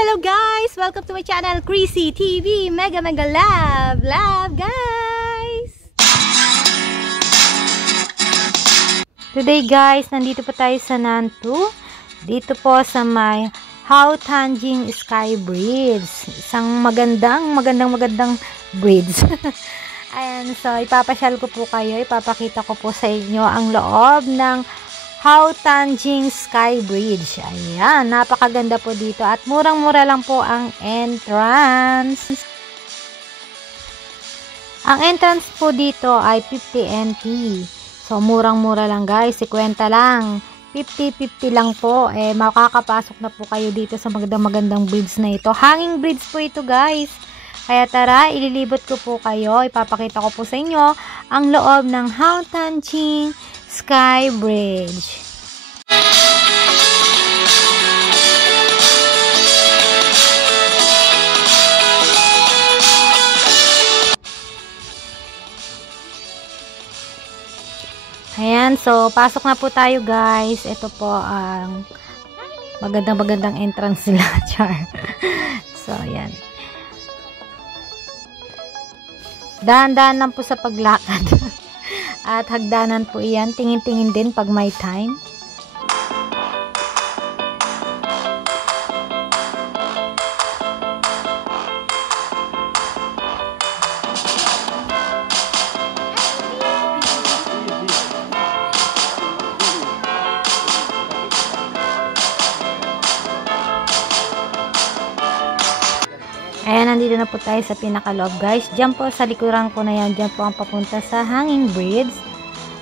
Hello guys! Welcome to my channel, Chrissy TV. Mega love! Love guys! Today guys, nandito po tayo sa Nantou. Dito po sa may Hau Tan Jing Sky Bridge. Isang magandang bridge. Ayan, so ipapasyal ko po kayo. Ipapakita ko po sa inyo ang loob ng Hau Tan Jing Sky Bridge. Ayan, napakaganda po dito at murang-mura lang po ang entrance. Ang entrance po dito ay 50 NT. So, murang-mura lang guys, 50 lang. 50-50 lang po. Makakapasok na po kayo dito sa magandang bridge na ito. Hanging bridge po ito guys. Kaya tara, ililibot ko po kayo. Ipapakita ko po sa inyo ang loob ng Hau Tan Jing Sky Bridge. Ayan, so pasok na po tayo guys. Ito po ang magandang entrance nila, char. So, ayan. Dahan-dahan lang po sa paglakad. At hagdanan po iyan. Tingin-tingin din pag may time. Ayan, nandito na po tayo sa pinakaloob guys. Diyan po sa likuran ko na yan. Diyan po ang papunta sa hanging bridge.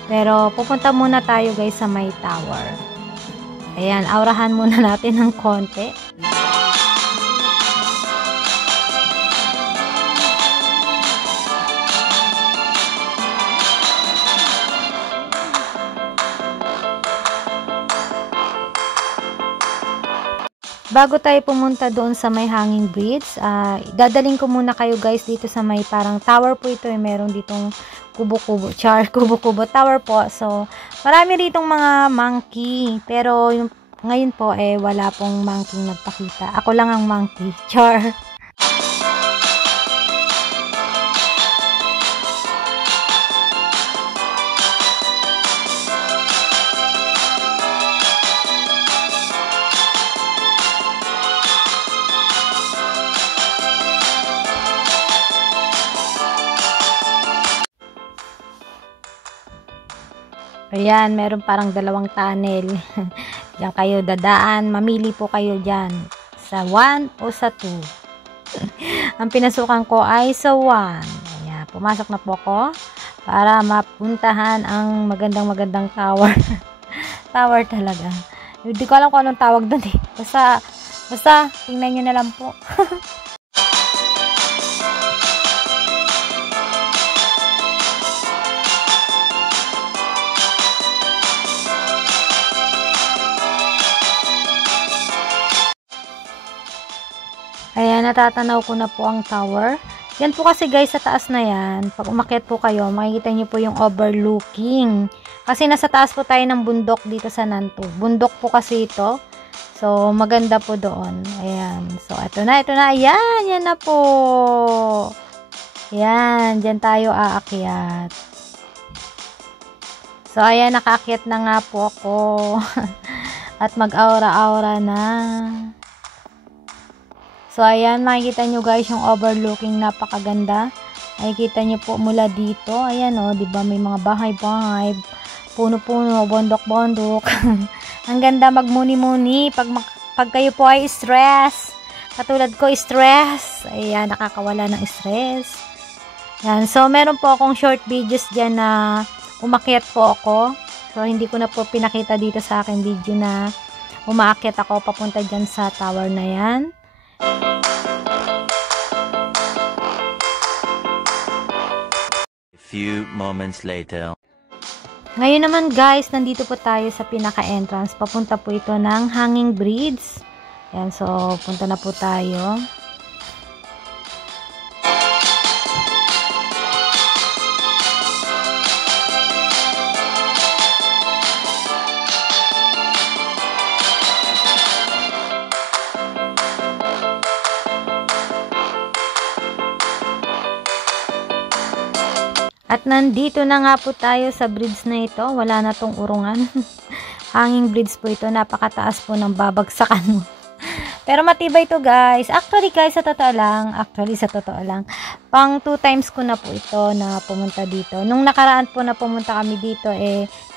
Pero pupunta muna tayo guys sa may tower. Ayan, aurahan muna natin ng konti. Bago tayo pumunta doon sa may hanging bridge, dadaling ko muna kayo guys dito sa may parang tower po ito. Meron ditong kubo-kubo, kubo-kubo tower po. So, marami ritong mga monkey. Pero ngayon po wala pong monkey nagpakita. Ako lang ang monkey, char. Ayan, meron parang dalawang tunnel. Diyan kayo dadaan. Mamili po kayo dyan. Sa 1 o sa 2. Ang pinasukan ko ay sa 1. Ayan, pumasok na po ako para mapuntahan ang magandang tower. Tower talaga. Hindi ko alam kung anong tawag doon eh. Basta tingnan nyo na lang po. Ayan, natatanaw ko na po ang tower. Yan po kasi guys, sa taas na yan, pag umakyat po kayo, makikita nyo po yung overlooking. Kasi nasa taas po tayo ng bundok dito sa Nantou. Bundok po kasi ito. So, maganda po doon. Ayan. So, ito na. Ayan, yan na po. Ayan, dyan tayo aakyat. So, ayan, nakaakyat na nga po ako. At mag-aura-aura na. So, ayan, makikita nyo guys yung overlooking, napakaganda. Makikita nyo po mula dito. Ayan o, diba may mga bahay-bahay, puno-puno, bondok-bondok. Ang ganda magmuni-muni pag kayo po ay stress. Katulad ko, stress. Ayan, nakakawala ng stress. Ayan, so meron po akong short videos dyan na umakyat po ako. So, hindi ko na po pinakita dito sa aking video na umaakyat ako papunta dyan sa tower na yan. Few moments later. Ngayon naman guys, nandito po tayo sa pinaka-entrance. Papunta po ito ng hanging bridge. Yan, so punta na po tayo. At nandito na nga po tayo sa bridge na ito. Wala na tong urungan. Hanging bridge po ito. Napakataas po ng babagsakan mo. Pero matibay ito guys. Actually guys, sa totoo lang, pang 2 times ko na po ito na pumunta dito. Nung nakaraan po na pumunta kami dito,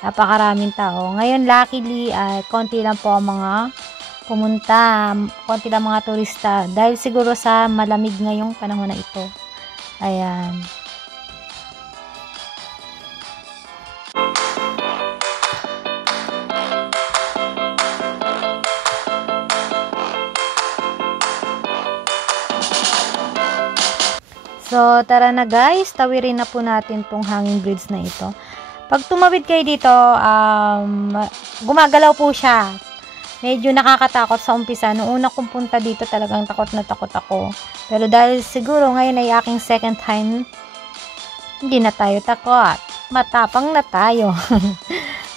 napakaraming tao. Ngayon, luckily, konti lang po ang mga pumunta. Konti lang mga turista. Dahil siguro sa malamig ngayong panahon na ito. Ayan. So, tara na guys, tawirin na po natin tong hanging bridge na ito. Pag tumawid kayo dito, gumagalaw po siya. Medyo nakakatakot sa umpisa. Noong una kong punta dito, talagang takot na takot ako. Pero dahil siguro ngayon ay aking second time, hindi na tayo takot. Matapang na tayo.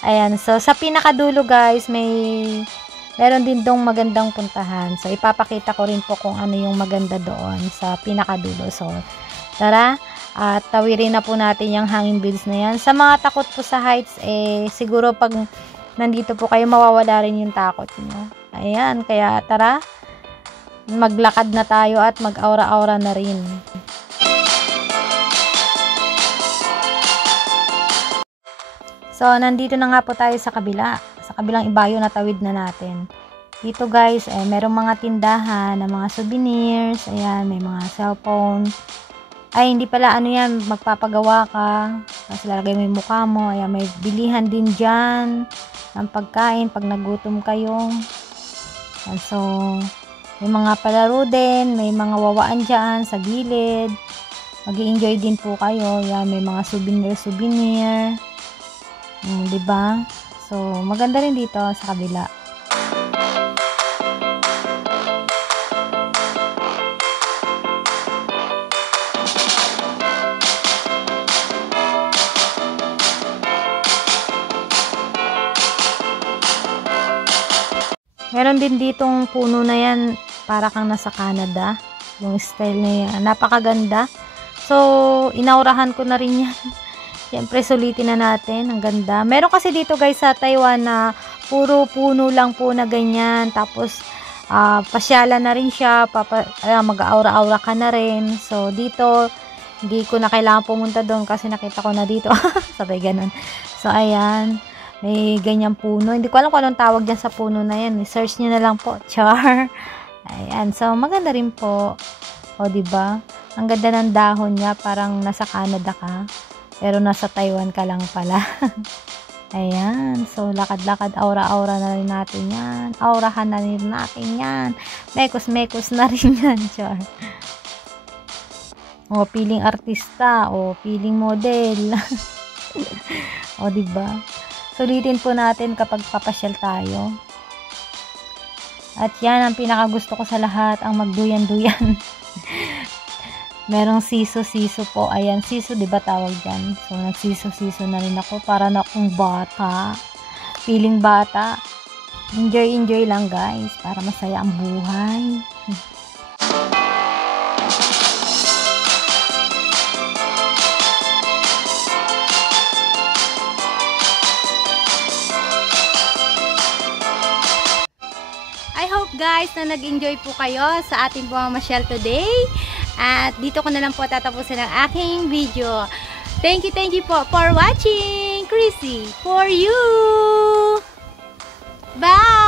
Ayan, so sa pinakadulo guys, meron din dong magandang puntahan. So, ipapakita ko rin po kung ano yung maganda doon sa pinakadulo. So, tara, at tawirin na po natin yung hanging bridge na yan. Sa mga takot po sa heights, siguro pag nandito po kayo, mawawala rin yung takot nyo. Ayan, kaya tara, maglakad na tayo at mag-aura-aura na rin. So, nandito na nga po tayo sa kabila. Sa kabilang ibayo na tawid na natin. Dito guys, merong mga tindahan na mga souvenirs. Ayan, may mga cellphone. Ay, hindi pala ano yan, magpapagawa ka. Tapos lalagay mo yung mukha mo. Ayan, may bilihan din dyan ng pagkain pag nagutom kayo. Ayan, so, may mga palaro din. May mga wawaan dyan sa gilid. Mag-i-enjoy din po kayo. Ayan, may mga souvenir. Diba? So, maganda rin dito sa kabila. Meron din ditong puno na yan, para kang nasa Canada. Yung style na yan. Napakaganda. So, inaurahan ko na rin yan. Siyempre, sulitin na natin. Ang ganda. Meron kasi dito guys sa Taiwan na puro puno lang po na ganyan. Tapos, pasyalan na rin siya. Mag-aura-aura ka na rin. So, dito, hindi ko na kailangan pumunta doon kasi nakita ko na dito. Sabay ganun. So, ayan. May ganyan puno. Hindi ko alam kung anong tawag dyan sa puno na yan. Search nyo na lang po. Char. Ayan. So, maganda rin po. O, diba? Ang ganda ng dahon niya. Parang nasa Canada ka. Pero nasa Taiwan ka lang pala. Ayan. So, lakad-lakad. Aura-aura na rin natin yan. Aurahan na rin natin yan. Mekos-mekos na rin yan. Char. O, piling artista. O, piling model. O, diba? Sulitin po natin kapag papasyal tayo. At yan ang pinakagusto ko sa lahat, ang magduyan-duyan. Merong siso-siso po. Ayan, siso, diba tawag dyan? So, nagsiso-siso na rin ako para na akong bata. Feeling bata. Enjoy lang guys, para masaya ang buhay. I hope guys na nag-enjoy po kayo sa ating pamamasyal today. At dito ko na lang po tatapusin ang aking video. Thank you po for watching. Chrissy, for you! Bye!